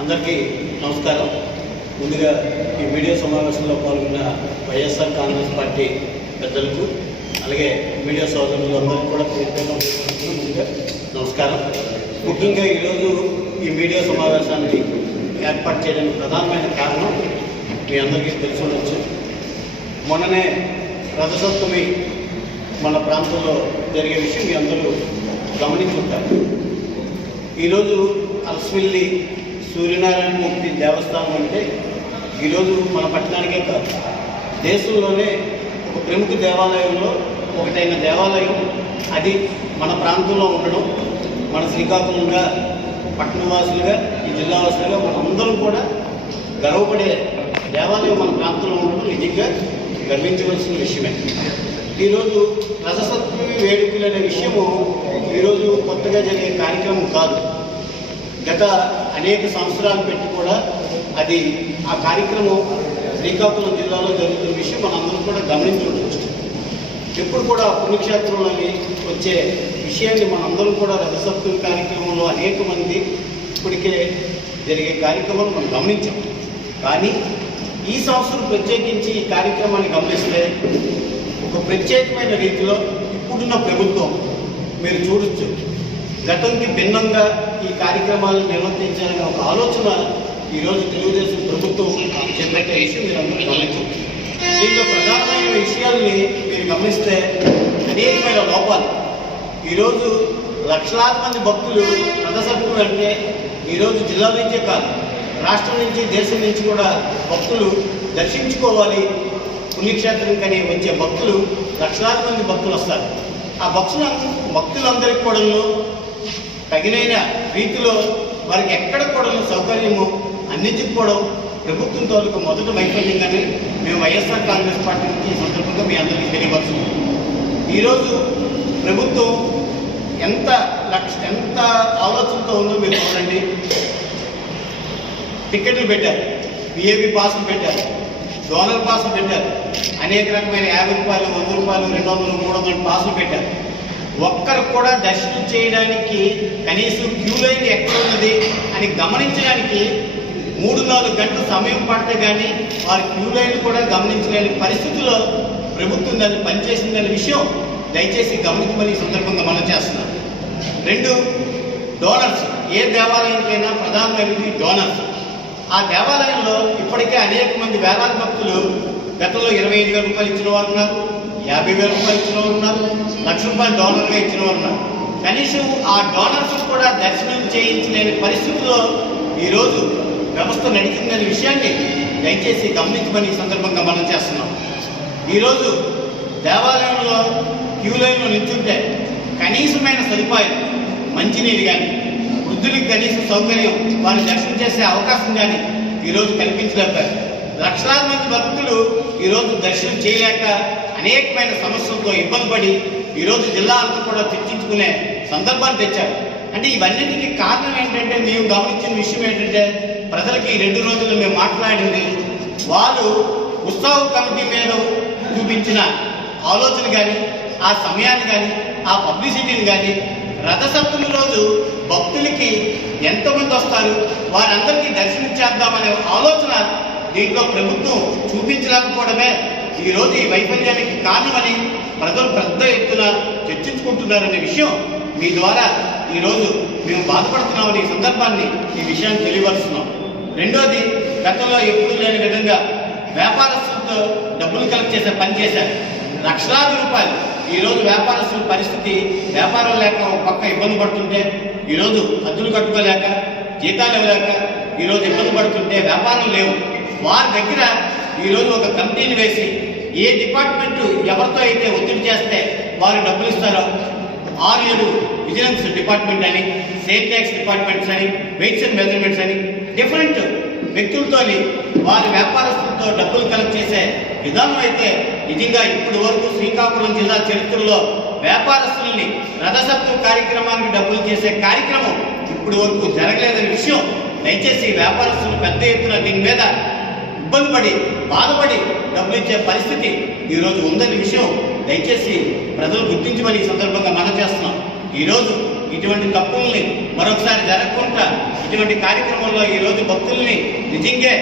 అందరికీ నమస్కారం. ముందుగా ఈ మీడియా సమావేశంలో పాల్గొన్న వైఎస్ఆర్ కాంగ్రెస్ పార్టీ పెద్దలకు అలాగే మీడియా సోదరులు అందరికీ కూడా ముందుగా నమస్కారం. ముఖ్యంగా ఈరోజు ఈ మీడియా సమావేశాన్ని ఏర్పాటు చేయడానికి ప్రధానమైన కారణం మీ అందరికీ తెలిసి ఉండొచ్చు. మొన్ననే రథసప్తమి మన ప్రాంతంలో జరిగే విషయం మీ అందరూ గమనించుంటారు ఈరోజు అలసిల్లి సూర్యనారాయణ మూర్తి దేవస్థానం అంటే ఈరోజు మన పట్టణానికే కాదు. దేశంలోనే ఒక ప్రముఖ దేవాలయంలో ఒకటైన దేవాలయం అది మన ప్రాంతంలో ఉండడం మన శ్రీకాకుళంగా పట్టణవాసులుగా ఈ జిల్లావాసులుగా మనందరం కూడా గర్వపడే దేవాలయం మన ప్రాంతంలో ఉండడం నిజంగా గర్వించవలసిన విషయమే. ఈరోజు రససత్వ వేడుకలు అనే విషయము ఈరోజు కొత్తగా జరిగే కార్యక్రమం కాదు. గత అనేక సంవత్సరాలు పెట్టి కూడా అది ఆ కార్యక్రమం శ్రీకాకుళం జిల్లాలో జరుగుతున్న విషయం మనందరం కూడా గమనించుకోవచ్చు ఎప్పుడు కూడా పుణ్యక్షేత్రంలోని వచ్చే విషయాన్ని మనందరం కూడా రథసప్తమి కార్యక్రమంలో అనేక మంది ఇప్పటికే జరిగే కార్యక్రమాలు మనం గమనించాం. కానీ ఈ సంవత్సరం ప్రత్యేకించి ఈ కార్యక్రమాన్ని గమనిస్తే ఒక ప్రత్యేకమైన రీతిలో ఇప్పుడున్న ప్రభుత్వం మీరు చూడొచ్చు. గతంకి భిన్నంగా ఈ కార్యక్రమాలను నిర్వర్తించాలనే ఒక ఆలోచన ఈరోజు తెలుగుదేశం ప్రభుత్వం చేపట్టే విషయం మీరు అందరూ గమనించవచ్చు. దీంట్లో ప్రధానమైన విషయాల్ని మీరు గమనిస్తే అనేకమైన లోపాలు. ఈరోజు లక్షలాది మంది భక్తులు రథసప్తమి అంటే ఈరోజు జిల్లా నుంచే కాదు రాష్ట్రం నుంచి దేశం నుంచి కూడా భక్తులు దర్శించుకోవాలి. పుణ్యక్షేత్రం కానీ వచ్చే భక్తులు లక్షలాది మంది భక్తులు వస్తారు. ఆ భక్తుల భక్తులందరికీ కూడా తగినైన రీతిలో వారికి ఎక్కడ కూడా సౌకర్యము అందించకపోవడం ప్రభుత్వం తోలకు మొదటి వైఫల్యంగానే మేము వైఎస్ఆర్ కాంగ్రెస్ పార్టీ నుంచి ఈ సందర్భంగా మీ అందరికీ తెలియపరుస్తున్నాం. ఈరోజు ప్రభుత్వం ఎంత లక్ష ఎంత ఆలోచనతో ఉందో మీరు చూడండి. టికెట్లు పెట్టారు బిఏబి పాసులు పెట్టారు డోనర్ పాసులు పెట్టారు అనేక రకమైన యాభై రూపాయలు వంద రూపాయలు రెండు వందలు మూడు వందలు పాసులు పెట్టారు. ఒక్కరు కూడా దర్శనం చేయడానికి కనీసం క్యూ లైన్ ఎక్కడ ఉన్నది అని గమనించడానికి మూడు నాలుగు గంటల సమయం పడితే కానీ వారి క్యూ లైన్ కూడా గమనించలేని పరిస్థితుల్లో ప్రభుత్వం దాన్ని పనిచేసిందనే విషయం దయచేసి గమనించమని సందర్భంగా మనం చేస్తున్నాం. రెండు డోనర్స్ ఏ దేవాలయానికైనా ప్రధానమైనది డోనర్స్ ఆ దేవాలయంలో ఇప్పటికే అనేక మంది వేలాది భక్తులు గతంలో ఇరవై ఐదు వేల రూపాయలు ఇచ్చిన వారు ఉన్నారు. యాభై వేల రూపాయలు ఇచ్చిన వారు ఉన్నారు లక్ష రూపాయలు డాలర్గా ఇచ్చిన వారు ఉన్నారు. కనీసం ఆ డాలర్స్ కూడా దర్శనం చేయించలేని పరిస్థితుల్లో ఈరోజు వ్యవస్థ నడిచిందనే విషయాన్ని దయచేసి గమనించమని ఈ సందర్భంగా మనం చేస్తున్నాం. ఈరోజు దేవాలయంలో క్యూ లైన్లో నిల్చుంటే కనీసమైన సదుపాయం మంచినీరు కానీ వృద్ధులకు కనీస సౌకర్యం వారిని దర్శనం చేసే అవకాశం కానీ ఈరోజు కల్పించలేకపోయారు. లక్షలాది మంది భక్తులు ఈరోజు దర్శనం చేయలేక అనేకమైన సమస్యలతో ఇబ్బంది పడి ఈరోజు జిల్లా అంతా కూడా చర్చించుకునే సందర్భాన్ని తెచ్చారు. అంటే ఇవన్నిటికీ కారణం ఏంటంటే మేము గమనించిన విషయం ఏంటంటే ప్రజలకి రెండు రోజులు మేము మాట్లాడింది వాళ్ళు ఉత్సవ కమిటీ మీద చూపించిన ఆలోచన కానీ ఆ సమయాన్ని కానీ ఆ పబ్లిసిటీని కానీ రథసప్తమి రోజు భక్తులకి ఎంతమంది వస్తారు వారందరికీ దర్శనం చేద్దామనే ఆలోచన దీంట్లో ప్రభుత్వం చూపించలేకపోవడమే ఈరోజు ఈ వైఫల్యానికి కారణమని ప్రజలు పెద్ద ఎత్తున చర్చించుకుంటున్నారనే విషయం మీ ద్వారా ఈరోజు మేము బాధపడుతున్నామని ఈ సందర్భాన్ని ఈ విషయాన్ని తెలియవలసినాం రెండోది గతంలో ఎప్పుడు లేని విధంగా వ్యాపారస్తులతో డబ్బులు కలెక్ట్ చేసే పని చేశారు. లక్షలాది రూపాయలు. ఈరోజు వ్యాపారస్తుల పరిస్థితి వ్యాపారం లేక ఒక పక్క ఇబ్బంది పడుతుంటే ఈరోజు ఖర్చులు కట్టుకోలేక జీతాలు ఇవ్వలేక ఈరోజు ఇబ్బంది పడుతుంటే వ్యాపారం లేవు. వారి దగ్గర ఈరోజు ఒక కమిటీని వేసి ఏ డిపార్ట్మెంట్ ఎవరితో అయితే ఒత్తిడి చేస్తే వారు డబ్బులు ఇస్తారో ఆరు ఏడు విజిలెన్స్ డిపార్ట్మెంట్ అని సేల్ ట్యాక్స్ డిపార్ట్మెంట్స్ అని వెయిట్స్ అండ్ మెజర్మెంట్స్ అని డిఫరెంట్ వ్యక్తులతోని వారి వ్యాపారస్తులతో డబ్బులు కలెక్ట్ చేసే విధానం అయితే నిజంగా ఇప్పటి వరకు శ్రీకాకుళం జిల్లా చరిత్రలో వ్యాపారస్తుల్ని రథసత్వం కార్యక్రమానికి డబ్బులు చేసే కార్యక్రమం ఇప్పటి వరకు జరగలేదనే విషయం దయచేసి వ్యాపారస్తులు పెద్ద ఎత్తున దీని మీద ఇబ్బంది పడి బాధపడి డబ్బులు ఇచ్చే పరిస్థితి ఈరోజు ఉందనే విషయం దయచేసి ప్రజలు గుర్తించమని ఈ సందర్భంగా మనం చేస్తున్నాం. ఈరోజు ఇటువంటి తప్పుల్ని మరొకసారి జరగకుండా ఇటువంటి కార్యక్రమంలో ఈరోజు భక్తుల్ని నిజంగా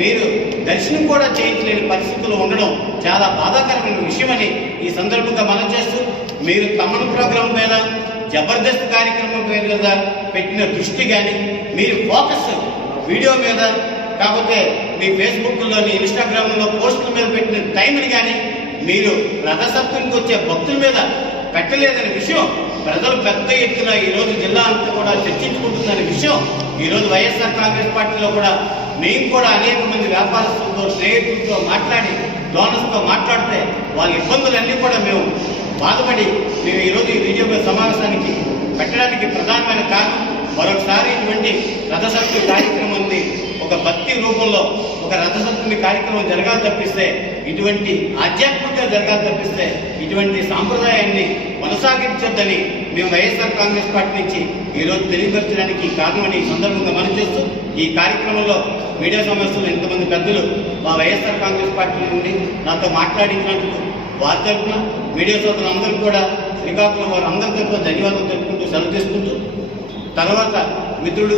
మీరు దర్శనం కూడా చేయించలేని పరిస్థితులు ఉండడం చాలా బాధాకరమైన విషయమని ఈ సందర్భంగా మనం చేస్తూ మీరు తమన్ ప్రోగ్రాం మీద జబర్దస్త్ కార్యక్రమం పేరు మీద పెట్టిన దృష్టి కానీ మీరు ఫోకస్ వీడియో మీద కాకపోతే మీ ఫేస్బుక్లోని ఇన్స్టాగ్రామ్లో పోస్టుల మీద పెట్టిన టైంని కానీ మీరు రథసప్తమికి వచ్చే భక్తుల మీద పెట్టలేదనే విషయం ప్రజలు పెద్ద ఎత్తున ఈరోజు జిల్లా అంతా కూడా చర్చించుకుంటుందనే విషయం ఈరోజు వైఎస్ఆర్ కాంగ్రెస్ పార్టీలో కూడా మేము కూడా అనేక మంది వ్యాపారస్తులతో స్నేహితులతో మాట్లాడి డోనర్స్తో మాట్లాడితే వాళ్ళ ఇబ్బందులన్నీ కూడా మేము బాధపడి మేము ఈరోజు ఈ వీడియో సమావేశానికి పెట్టడానికి ప్రధానమైన కారణం మరొకసారి ఇటువంటి రథసత్వ కార్యక్రమం ఉంది. ఒక భక్తి రూపంలో ఒక రథసప్తమి కార్యక్రమం జరగాలి తప్పిస్తే ఇటువంటి ఆధ్యాత్మికంగా జరగాలి తప్పిస్తే ఇటువంటి సాంప్రదాయాన్ని కొనసాగించొద్దని మేము వైఎస్ఆర్ కాంగ్రెస్ పార్టీ నుంచి ఈరోజు తెలియపరచడానికి కారణమని ఈ సందర్భంగా మనం చేస్తూ ఈ కార్యక్రమంలో మీడియా సమస్యలు ఇంతమంది పెద్దలు మా వైఎస్ఆర్ కాంగ్రెస్ పార్టీ నుండి నాతో మాట్లాడించినందుకు వారి తరఫున మీడియా అందరూ కూడా శ్రీకాకుళం వారు అందరి తరఫున ధన్యవాదాలు తెలుపుకుంటూ సెలవు తీసుకుంటూ తర్వాత మిత్రుడు